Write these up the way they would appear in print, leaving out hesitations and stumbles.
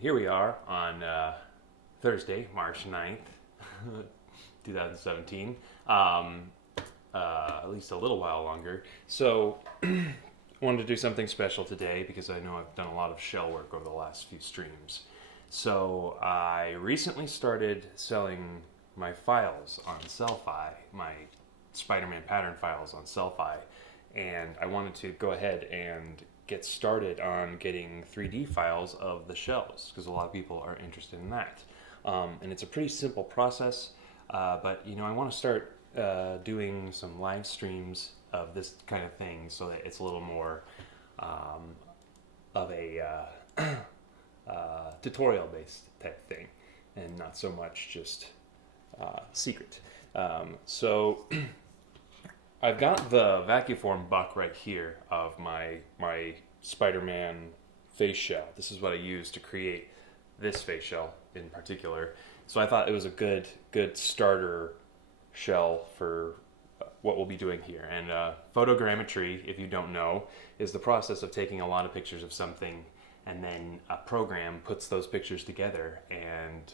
Here we are on Thursday, March 9th, 2017. At least a little while longer. So, wanted to do something special today because I know I've done a lot of shell work over the last few streams. So, I recently started selling my files on Sellfy, my Spider-Man pattern files on Sellfy, and I wanted to go ahead and get started on getting 3D files of the shells because a lot of people are interested in that. And it's a pretty simple process, but I want to start doing some live streams of this kind of thing so that it's a little more of a tutorial-based type thing and not so much just secret. So I've got the vacuform buck right here of my Spider-Man face shell. This is what I used to create this face shell in particular. So I thought it was a good starter shell for what we'll be doing here. And photogrammetry, if you don't know, is the process of taking a lot of pictures of something and then a program puts those pictures together and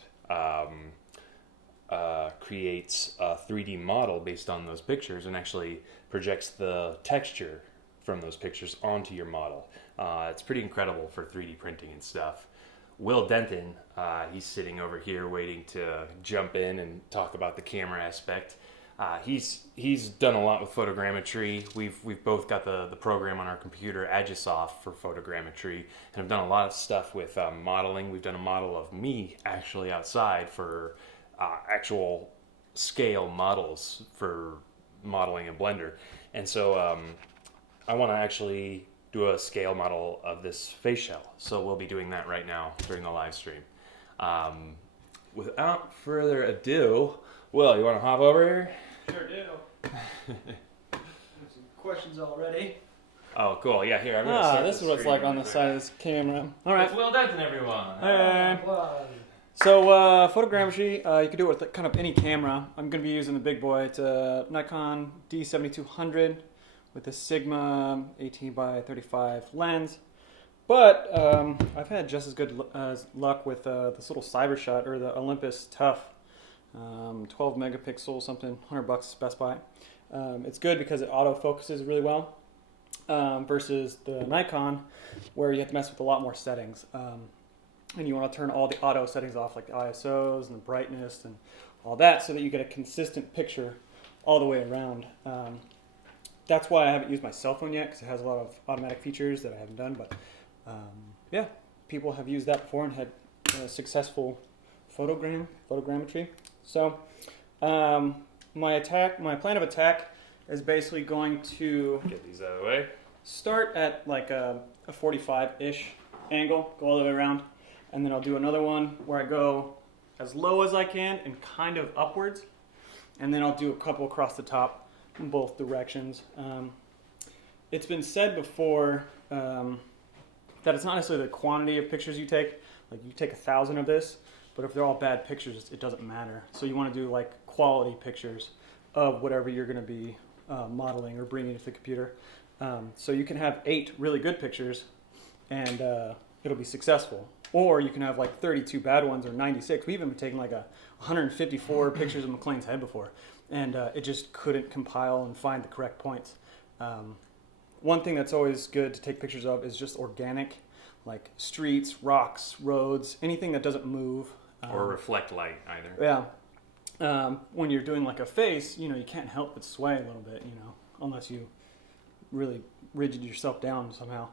creates a 3D model based on those pictures and actually projects the texture from those pictures onto your model. It's pretty incredible for 3D printing and stuff. Will Denton, he's sitting over here waiting to jump in and talk about the camera aspect. He's done a lot with photogrammetry. We've both got the program on our computer, Agisoft, for photogrammetry, and have done a lot of stuff with modeling. We've done a model of me actually outside for actual scale models for modeling in Blender. And so I want to actually do a scale model of this face shell. So we'll be doing that right now during the live stream. Without further ado, Will, you want to hop over here? Sure do. Some questions already. Oh, cool. Yeah, here. I'm gonna start this is what it's like on the side of this camera. All right. It's Will Denton, everyone. Hey. So, photogrammetry, you can do it with kind of any camera. I'm going to be using the big boy. It's a Nikon D7200 with a Sigma 18x35 lens. But I've had just as good luck with this little Cybershot or the Olympus Tough. 12 megapixel, something, $100 Best Buy. It's good because it autofocuses really well versus the Nikon where you have to mess with a lot more settings. And you want to turn all the auto settings off, like the ISOs and the brightness and all that, so that you get a consistent picture all the way around. That's why I haven't used my cell phone yet, because it has a lot of automatic features that I haven't done. But yeah, people have used that before and had successful photogrammetry. So my plan of attack is basically going to Get these out of the way. start at like a 45-ish angle, go all the way around. And then I'll do another one where I go as low as I can and kind of upwards. And then I'll do a couple across the top in both directions. It's been said before that it's not necessarily the quantity of pictures you take. Like you take 1,000 of this, but if they're all bad pictures, it doesn't matter. So you want to do like quality pictures of whatever you're going to be modeling or bringing to the computer. So you can have 8 really good pictures and it'll be successful. Or you can have like 32 bad ones or 96. We've even been taking like 154 pictures of McLean's head before. And it just couldn't compile and find the correct points. One thing that's always good to take pictures of is just organic, like streets, rocks, roads, anything that doesn't move. Or reflect light, either. Yeah. When you're doing like a face, you can't help but sway a little bit, unless you really rigid yourself down somehow.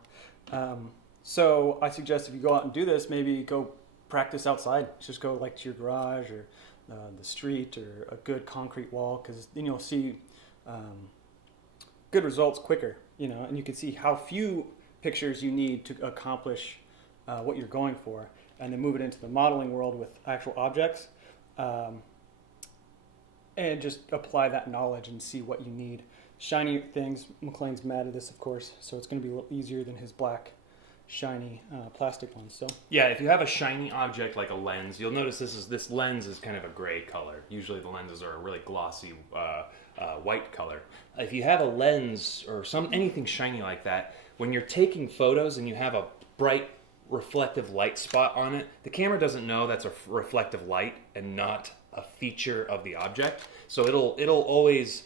So I suggest if you go out and do this, maybe go practice outside. Just go like to your garage or the street or a good concrete wall, because then you'll see good results quicker, and you can see how few pictures you need to accomplish what you're going for, and then move it into the modeling world with actual objects and just apply that knowledge and see what you need. Shiny things, McLean's mad at this, of course, so it's going to be a little easier than his black shiny plastic ones. So yeah, if you have a shiny object like a lens, you'll notice this lens is kind of a gray color. Usually the lenses are a really glossy white color. If you have a lens or anything shiny like that, when you're taking photos and you have a bright reflective light spot on it. The camera doesn't know that's a reflective light and not a feature of the object. So it'll always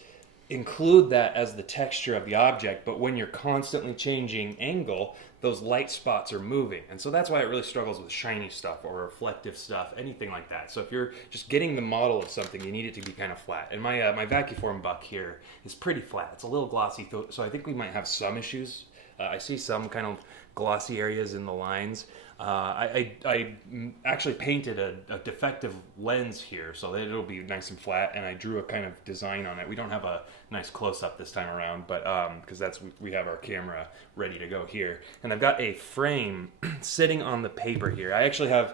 include that as the texture of the object, but when you're constantly changing angle, those light spots are moving. And so that's why it really struggles with shiny stuff or reflective stuff, anything like that. So if you're just getting the model of something, you need it to be kind of flat. And my vacuform buck here is pretty flat. It's a little glossy, so I think we might have some issues. I see some kind of glossy areas in the lines. I actually painted a defective lens here so that it'll be nice and flat, and I drew a kind of design on it. We don't have a nice close-up this time around, but because we have our camera ready to go here. And I've got a frame sitting on the paper here. I actually have,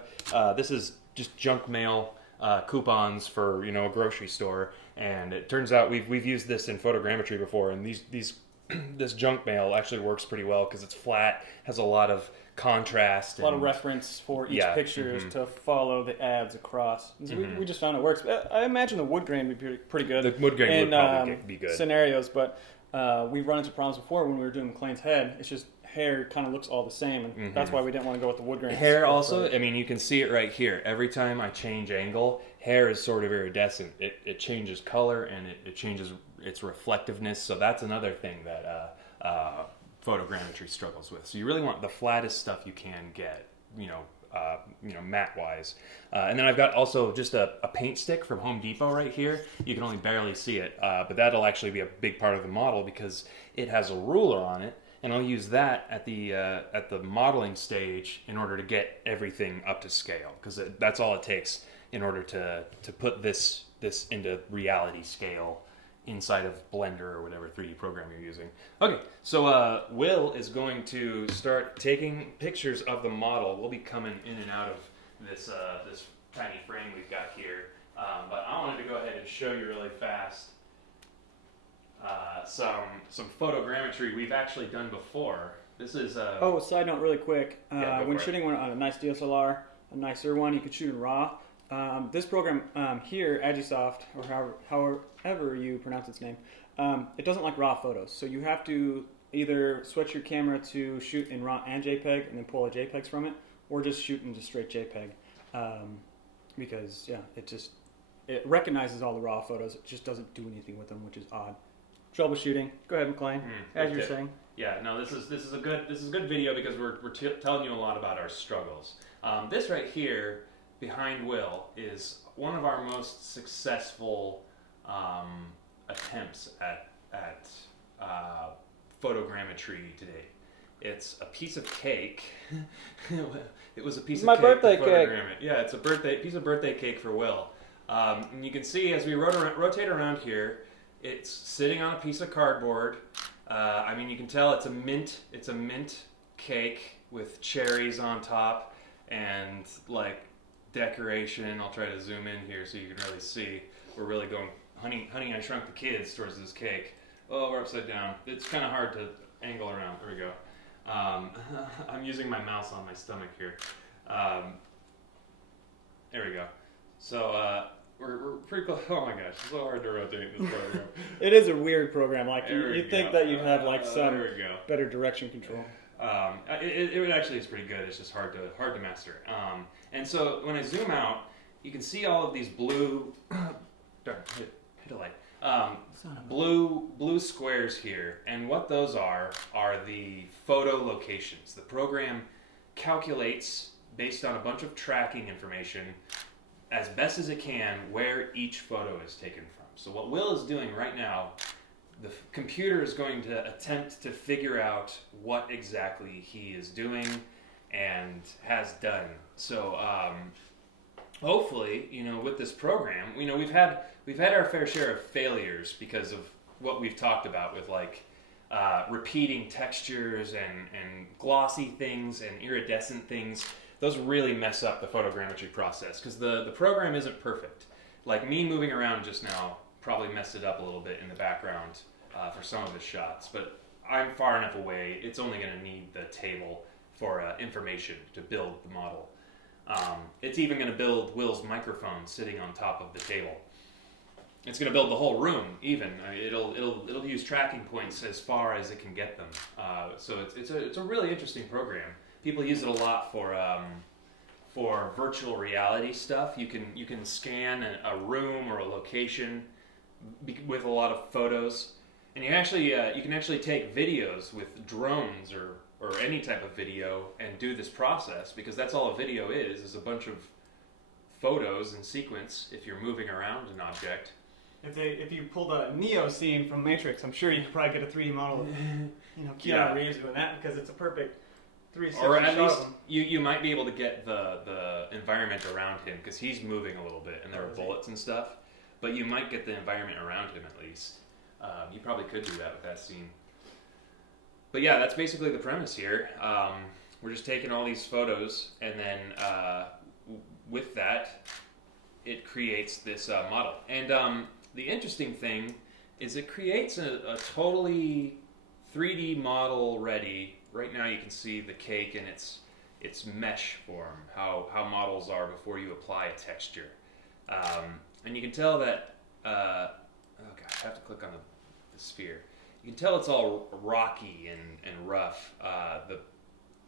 this is just junk mail coupons for, a grocery store, and it turns out we've used this in photogrammetry before, and these this junk mail actually works pretty well because it's flat, has a lot of contrast. A lot of reference for each pictures to follow the ads across. And so we just found it works. I imagine the wood grain would be pretty good. The wood grain would probably be good. Scenarios, but we've run into problems before when we were doing McLean's head. It's just hair kind of looks all the same, and that's why we didn't want to go with the wood grain. Hair also, I mean, you can see it right here. Every time I change angle, hair is sort of iridescent. It changes color and it changes its reflectiveness. So that's another thing that photogrammetry struggles with. So you really want the flattest stuff you can get, matte wise. And then I've got also just a paint stick from Home Depot right here. You can only barely see it, but that'll actually be a big part of the model because it has a ruler on it. And I'll use that at the modeling stage in order to get everything up to scale, because that's all it takes in order to put this into reality scale inside of Blender or whatever 3D program you're using. Okay, so Will is going to start taking pictures of the model. We'll be coming in and out of this tiny frame we've got here, but I wanted to go ahead and show you really fast some photogrammetry we've actually done before. This is side note really quick. When for shooting one on a nice DSLR, a nicer one, you could shoot in RAW. This program here, Agisoft, or however you pronounce its name, it doesn't like RAW photos. So you have to either switch your camera to shoot in RAW and JPEG and then pull a JPEGs from it, or just shoot in just straight JPEG. Because, it recognizes all the RAW photos. It just doesn't do anything with them, which is odd. Troubleshooting. Go ahead, McLean. As you're saying. Yeah, no, this is a good video because we're telling you a lot about our struggles. This right here behind Will is one of our most successful attempts at photogrammetry today. It's a piece of cake. It was a piece of cake. My birthday cake. Yeah, it's a piece of birthday cake for Will. And you can see as we rotate around here, it's sitting on a piece of cardboard. I mean, you can tell it's a mint cake with cherries on top and like decoration. I'll try to zoom in here so you can really see. We're really going, honey, I shrunk the kids towards this cake. Oh, we're upside down. It's kind of hard to angle around. There we go. I'm using my mouse on my stomach here. There we go. So we're pretty close. Oh my gosh, it's so hard to rotate this program. It is a weird program. Like you'd think that you'd have like some better direction control. It actually is pretty good. It's just hard to master. And so when I zoom out, you can see all of these blue. Darn, hit a light. Blue squares here, and what those are the photo locations. The program calculates based on a bunch of tracking information as best as it can where each photo is taken from. So what Will is doing right now, the computer is going to attempt to figure out what exactly he is doing and has done. So hopefully, with this program, we've had our fair share of failures because of what we've talked about with like repeating textures and glossy things and iridescent things. Those really mess up the photogrammetry process because the program isn't perfect. Like me moving around just now probably messed it up a little bit in the background for some of the shots, but I'm far enough away. It's only going to need the table for information to build the model. It's even going to build Will's microphone sitting on top of the table. It's going to build the whole room. Even it'll use tracking points as far as it can get them. So it's a really interesting program. People use it a lot for virtual reality stuff. You can scan a room or a location with a lot of photos, and you can actually take videos with drones or any type of video and do this process, because that's all a video is a bunch of photos in sequence if you're moving around an object. If you pulled a Neo scene from Matrix, I'm sure you could probably get a 3D model of Keanu Reeves doing that, because it's a perfect 360 or at shot least of him. you might be able to get the environment around him, because he's moving a little bit and there are bullets and stuff, but you might get the environment around him at least. You probably could do that with that scene. But yeah, that's basically the premise here. We're just taking all these photos, and then with that, it creates this model. And the interesting thing is it creates a totally 3D model ready. Right now you can see the cake in its mesh form, how models are before you apply a texture. And you can tell that, oh gosh, I have to click on the sphere. You can tell it's all rocky and rough. The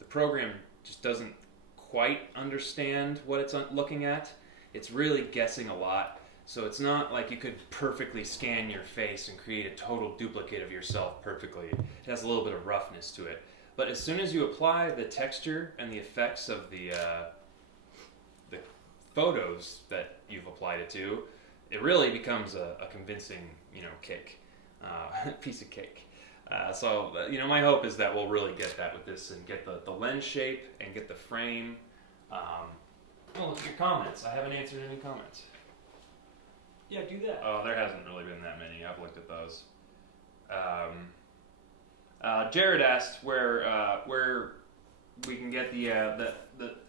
program just doesn't quite understand what it's looking at. It's really guessing a lot. So it's not like you could perfectly scan your face and create a total duplicate of yourself perfectly. It has a little bit of roughness to it. But as soon as you apply the texture and the effects of the photos that you've applied it to, it really becomes a convincing, cake, piece of cake. So my hope is that we'll really get that with this and get the lens shape and get the frame. Look at your comments. I haven't answered any comments. Yeah, do that. Oh, there hasn't really been that many. I've looked at those. Jared asked where we can get the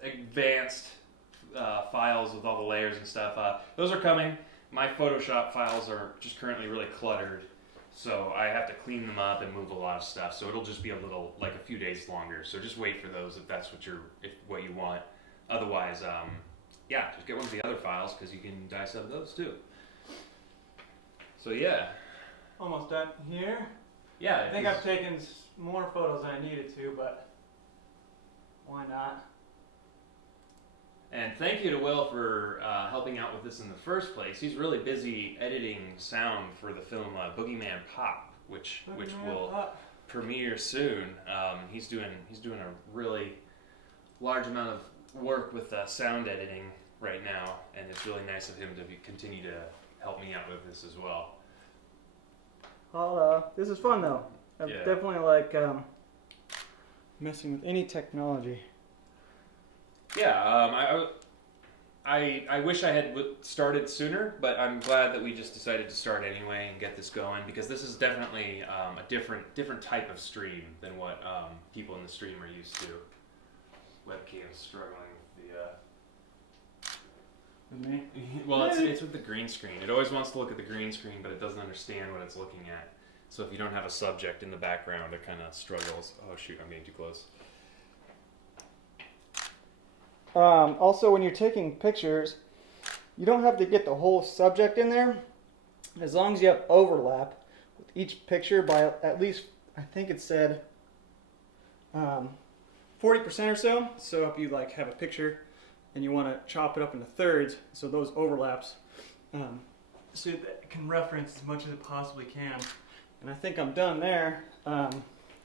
advanced files with all the layers and stuff. Those are coming. My Photoshop files are just currently really cluttered, so I have to clean them up and move a lot of stuff. So it'll just be a few days longer. So just wait for those if that's what you want. Otherwise, just get one of the other files, because you can dissect those too. So yeah. Almost done here. Yeah. I think I've taken more photos than I needed to, but why not? And thank you to Will for helping out with this in the first place. He's really busy editing sound for the film Boogeyman Pop, which will premiere soon. He's doing a really large amount of work with sound editing right now, and it's really nice of him to continue to help me out with this as well. This is fun though. I definitely like messing with any technology. Yeah, I wish I had started sooner, but I'm glad that we just decided to start anyway and get this going, because this is definitely a different type of stream than what people in the stream are used to. Webcam's struggling with With me? Well, it's with the green screen. It always wants to look at the green screen, but it doesn't understand what it's looking at. So if you don't have a subject in the background, it kind of struggles. Oh shoot, I'm getting too close. Also, when you're taking pictures, you don't have to get the whole subject in there. As long as you have overlap with each picture by at least, I think it said 40% or so. So if you have a picture and you want to chop it up into thirds, so those overlaps, so that it can reference as much as it possibly can. And I think I'm done there.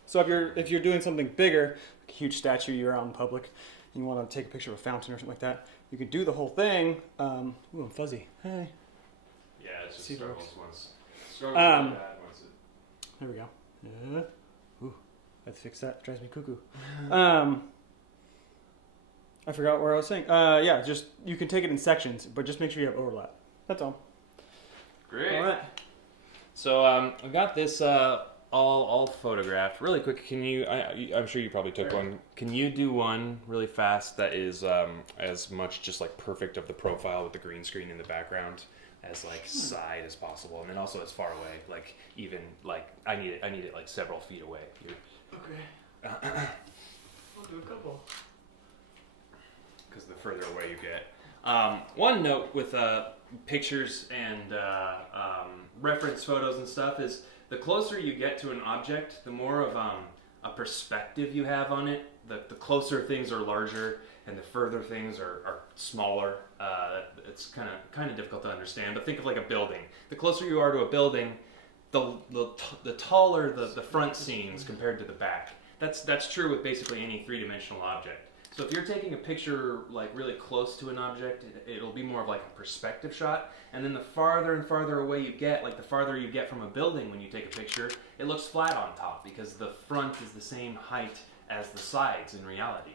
So if you're doing something bigger, like a huge statue, you're out in public, and you want to take a picture of a fountain or something like that, you could do the whole thing. Ooh, I'm fuzzy. Hey. Yeah, it's just See struggles those. once. Struggles like that once it. There we go. Ooh, I have to fix that. It drives me cuckoo. I forgot where I was saying. Just you can take it in sections, but just make sure you have overlap. That's all. Great. All right. So I've got this all photographed. Really quick, can you? I'm sure you probably took one. Can you do one really fast that is as much just perfect of the profile with the green screen in the background as side as possible, and then also as far away, I need it several feet away. Okay. We'll do a couple. Because the further away you get. One note with pictures and reference photos and stuff is the closer you get to an object, the more of a perspective you have on it, the closer things are larger and the further things are smaller. It's kind of difficult to understand. But think of like a building. The closer you are to a building, the taller the front seems compared to the back. That's true with basically any three-dimensional object. So if you're taking a picture like really close to an object, it'll be more of like a perspective shot. And then the farther and farther away you get, like the farther you get from a building when you take a picture, it looks flat on top because the front is the same height as the sides in reality.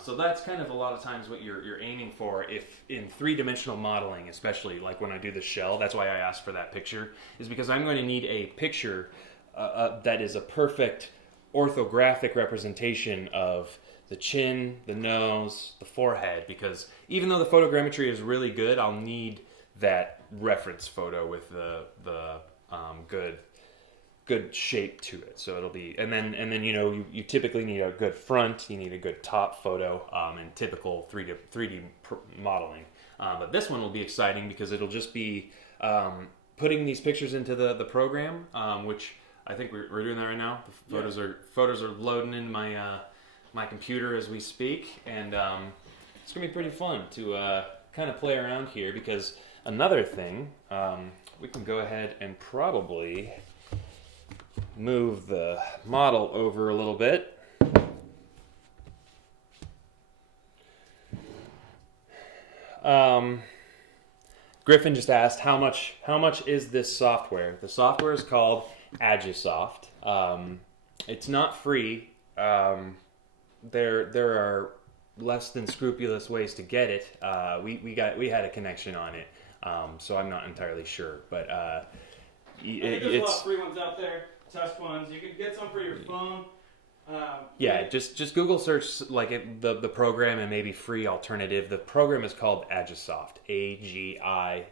So that's kind of a lot of times what you're aiming for if in three-dimensional modeling, especially like when I do the shell. That's why I asked for that picture, is because I'm going to need a picture that is a perfect orthographic representation of the chin, the nose, the forehead, because even though the photogrammetry is really good, I'll need that reference photo with the good shape to it. So it'll be, and then you typically need a good front, you need a good top photo in typical 3D modeling. But this one will be exciting because it'll just be putting these pictures into the program, which I think we're doing that right now. The photos are loading in my computer as we speak, and it's gonna be pretty fun to kind of play around here, because another thing, we can go ahead and probably move the model over a little bit. Griffin just asked how much is this software? The software is called Agisoft. It's not free. There are less than scrupulous ways to get it. We had a connection on it, so I'm not entirely sure. But there's a lot of free ones out there, test ones. You can get some for your phone. Just Google search like the program and maybe free alternative. The program is called Agisoft, Agisoft,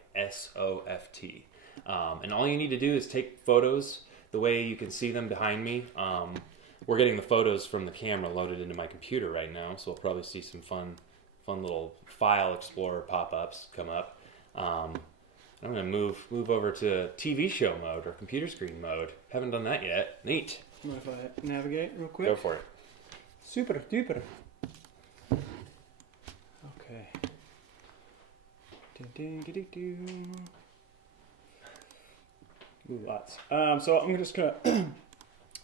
and all you need to do is take photos the way you can see them behind me. We're getting the photos from the camera loaded into my computer right now, so we'll probably see some fun little file explorer pop-ups come up. I'm gonna move over to TV show mode or computer screen mode. Haven't done that yet. Neat. Mind if I navigate real quick? Go for it. Super duper. Okay. Ooh, lots. So I'm just gonna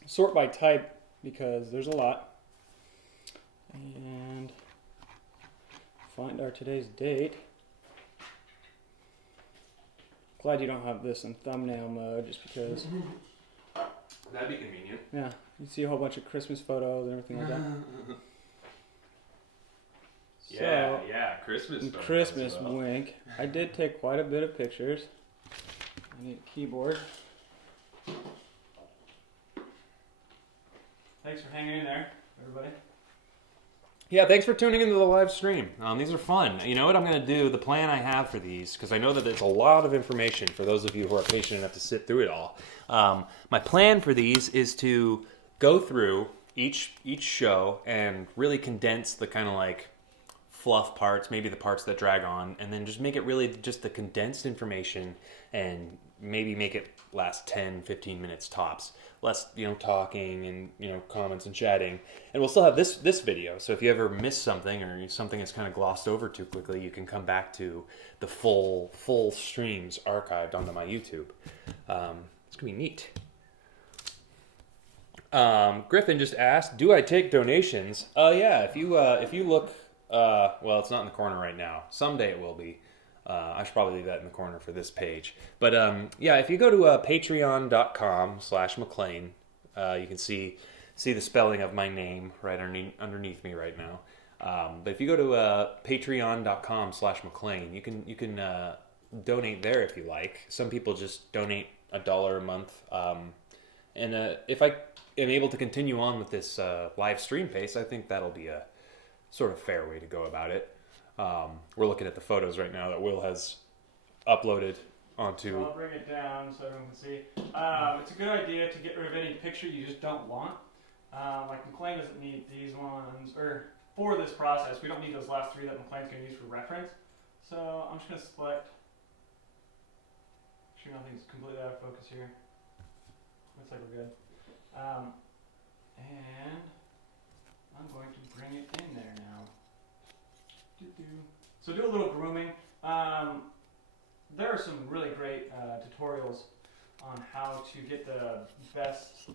sort by type because there's a lot, and find our today's date. Glad you don't have this in thumbnail mode, just because. That'd be convenient. Yeah, you see a whole bunch of Christmas photos and everything like that. Yeah, Christmas photos. Christmas wink. I did take quite a bit of pictures. I need a keyboard. Thanks for hanging in there, everybody. Yeah, thanks for tuning into the live stream. These are fun. You know what I'm going to do? The plan I have for these, because I know that there's a lot of information for those of you who are patient enough to sit through it all. My plan for these is to go through each show and really condense the kind of like fluff parts, maybe the parts that drag on, and then just make it really just the condensed information, and maybe make it last 10-15 minutes tops. Less talking and comments and chatting, and we'll still have this video. So if you ever miss something or something is kind of glossed over too quickly, you can come back to the full streams archived onto my YouTube. It's gonna be neat. Griffin just asked, "Do I take donations?" Yeah. If you look, well, it's not in the corner right now. Someday it will be. I should probably leave that in the corner for this page. But yeah, if you go to patreon.com/McLean, you can see the spelling of my name right underneath me right now. But if you go to patreon.com/McLean, you can donate there if you like. Some people just donate $1 a month. And if I am able to continue on with this live stream pace, I think that'll be a sort of fair way to go about it. We're looking at the photos right now that Will has uploaded onto. So I'll bring it down so everyone can see. It's a good idea to get rid of any picture you just don't want. Like McLean doesn't need these ones, or for this process, we don't need those last three that McLean's going to use for reference. So I'm just going to select. Make sure nothing's completely out of focus here. Looks like we're good. And I'm going to bring it in there now. So do a little grooming. There are some really great tutorials on how to get the best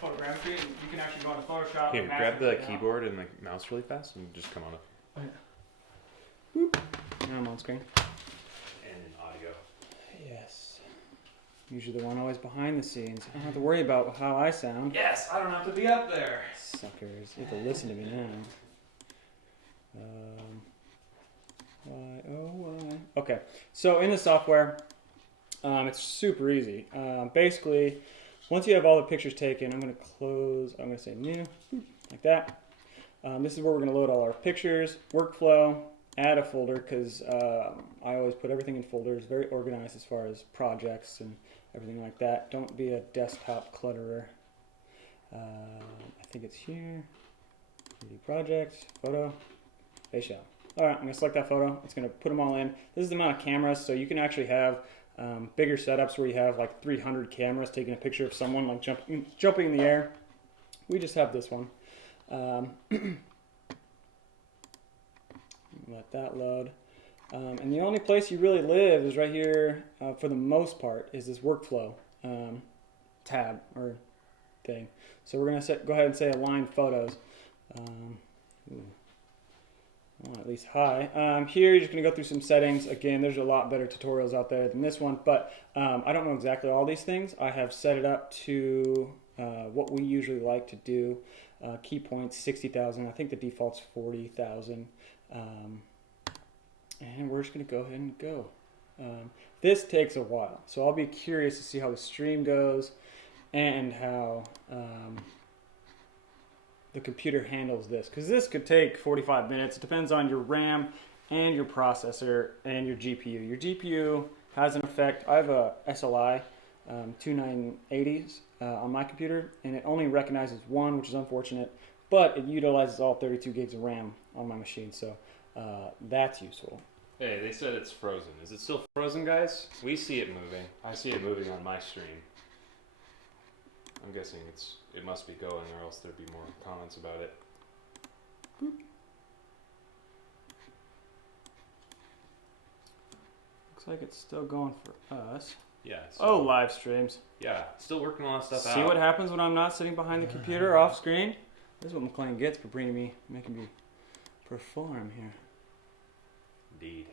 photogrammetry. You can actually go into Photoshop. Here, grab the keyboard and the mouse really fast and just come on up. Oh, yeah. Boop. Now I'm on screen. And in audio. Yes. Usually the one always behind the scenes. I don't have to worry about how I sound. Yes, I don't have to be up there. Suckers. You have to listen to me now. Y-O-Y. Okay, so in the software, it's super easy. Basically, once you have all the pictures taken, I'm going to say new, like that. This is where we're going to load all our pictures, workflow, add a folder, because I always put everything in folders, very organized as far as projects and everything like that. Don't be a desktop clutterer. I think it's here, 3D project, photo, face shot. All right, I'm going to select that photo. It's going to put them all in. This is the amount of cameras, so you can actually have bigger setups where you have like 300 cameras taking a picture of someone like jumping in the air. We just have this one. Let that load. And the only place you really live is right here, for the most part, is this workflow tab or thing. So we're going to go ahead and say align photos. Well, at least high. Here you're just going to go through some settings. Again, there's a lot better tutorials out there than this one, but I don't know exactly all these things. I have set it up to what we usually like to do. Key points 60,000. I think the default's 40,000. And we're just going to go ahead and go. This takes a while, so I'll be curious to see how the stream goes and how the computer handles this, because this could take 45 minutes. It depends on your RAM and your processor and your GPU. Your GPU has an effect. I have a SLI 2980s on my computer, and it only recognizes one, which is unfortunate, but it utilizes all 32 gigs of RAM on my machine, so that's useful. Hey, they said it's frozen. Is it still frozen, guys? We see it moving. I see it moving on my stream. I'm guessing it must be going, or else there'd be more comments about it. Boop. Looks like it's still going for us. Yeah. So, live streams. Yeah, still working a lot of stuff out. See what happens when I'm not sitting behind the computer off screen? This is what McLean gets for making me perform here. Indeed.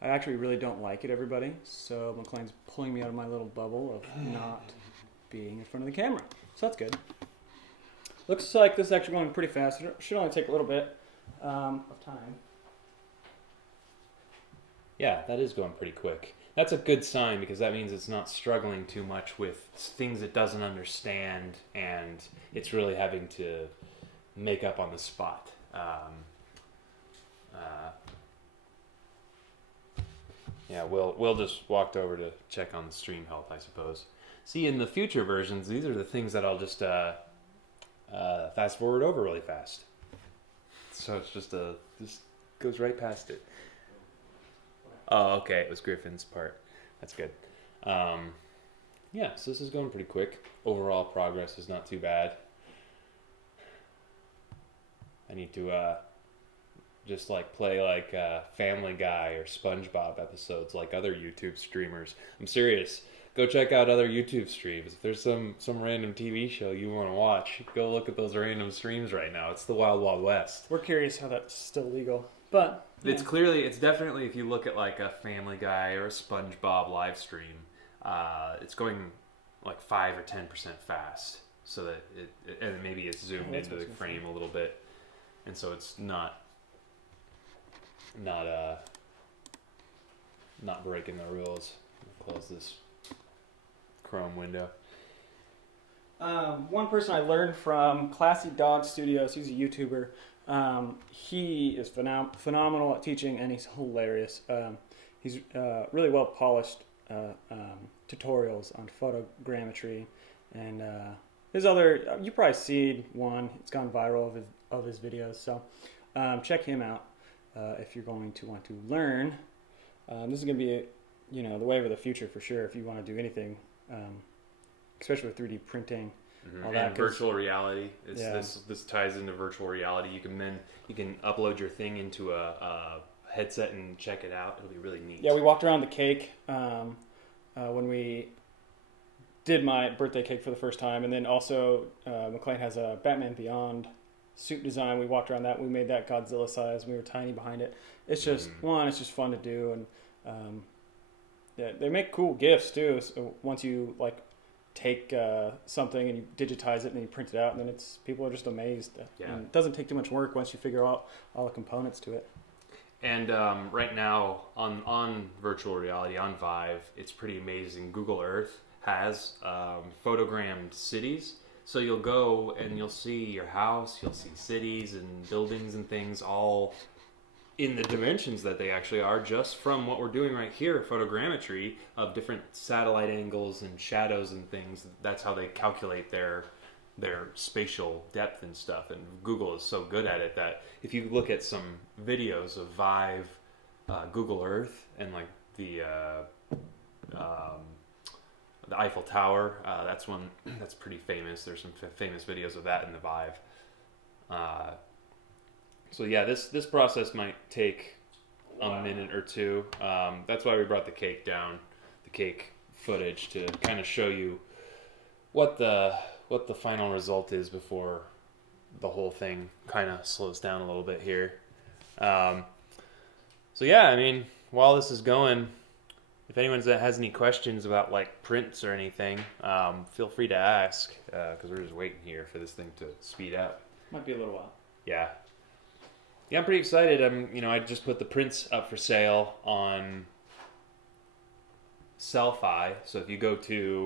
I actually really don't like it, everybody. So McLean's pulling me out of my little bubble of not being in front of the camera. So that's good. Looks like this is actually going pretty fast. It should only take a little bit of time. Yeah, that is going pretty quick. That's a good sign, because that means it's not struggling too much with things it doesn't understand, and it's really having to make up on the spot. Yeah, Will just walked over to check on the stream health, I suppose. See, in the future versions, these are the things that I'll just fast forward over really fast. So it's just goes right past it. Oh, okay, it was Griffin's part. That's good. Yeah, so this is going pretty quick. Overall progress is not too bad. I need to just like play like Family Guy or SpongeBob episodes like other YouTube streamers. I'm serious. Go check out other YouTube streams. If there's some random TV show you want to watch, go look at those random streams right now. It's the Wild Wild West. We're curious how that's still legal, but yeah. It's definitely, if you look at like a Family Guy or a SpongeBob live stream, it's going like 5 or 10% fast, so that and maybe it's zoomed into the frame a little bit, and so it's not breaking the rules. I'll close this Chrome window. One person I learned from, Classy Dog Studios, he's a YouTuber. He is phenomenal at teaching, and he's hilarious. He's really well polished tutorials on photogrammetry, and his other, you probably seen one. It's gone viral of his videos. So check him out if you're going to want to learn. This is going to be the wave of the future for sure. If you want to do anything, especially with 3D printing all that. And 'cause- virtual reality. Yeah. This ties into virtual reality. You can upload your thing into a headset and check it out. It'll be really neat. Yeah, we walked around the cake when we did my birthday cake for the first time, and then also McLean has a Batman Beyond suit design. We walked around that. We made that Godzilla size. We were tiny behind it. It's just it's just fun to do, and yeah, they make cool gifts too. So once you like take something and you digitize it and then you print it out, and then people are just amazed. Yeah. And it doesn't take too much work once you figure out all the components to it. And right now on virtual reality on Vive, it's pretty amazing. Google Earth has photogrammed cities. So you'll go and you'll see your house, you'll see cities and buildings and things all in the dimensions that they actually are, just from what we're doing right here, photogrammetry of different satellite angles and shadows and things. That's how they calculate their spatial depth and stuff. And Google is so good at it that if you look at some videos of Vive, Google Earth, and like the Eiffel Tower, that's pretty famous. There's some famous videos of that in the Vive. So yeah, this process might take a minute or two. That's why we brought the cake down, the cake footage, to kind of show you what the final result is before the whole thing kind of slows down a little bit here. So yeah, I mean, while this is going, if anyone has any questions about like prints or anything, feel free to ask, because we're just waiting here for this thing to speed up. Might be a little while. Yeah, I'm pretty excited. I just put the prints up for sale on Sellfy. So if you go to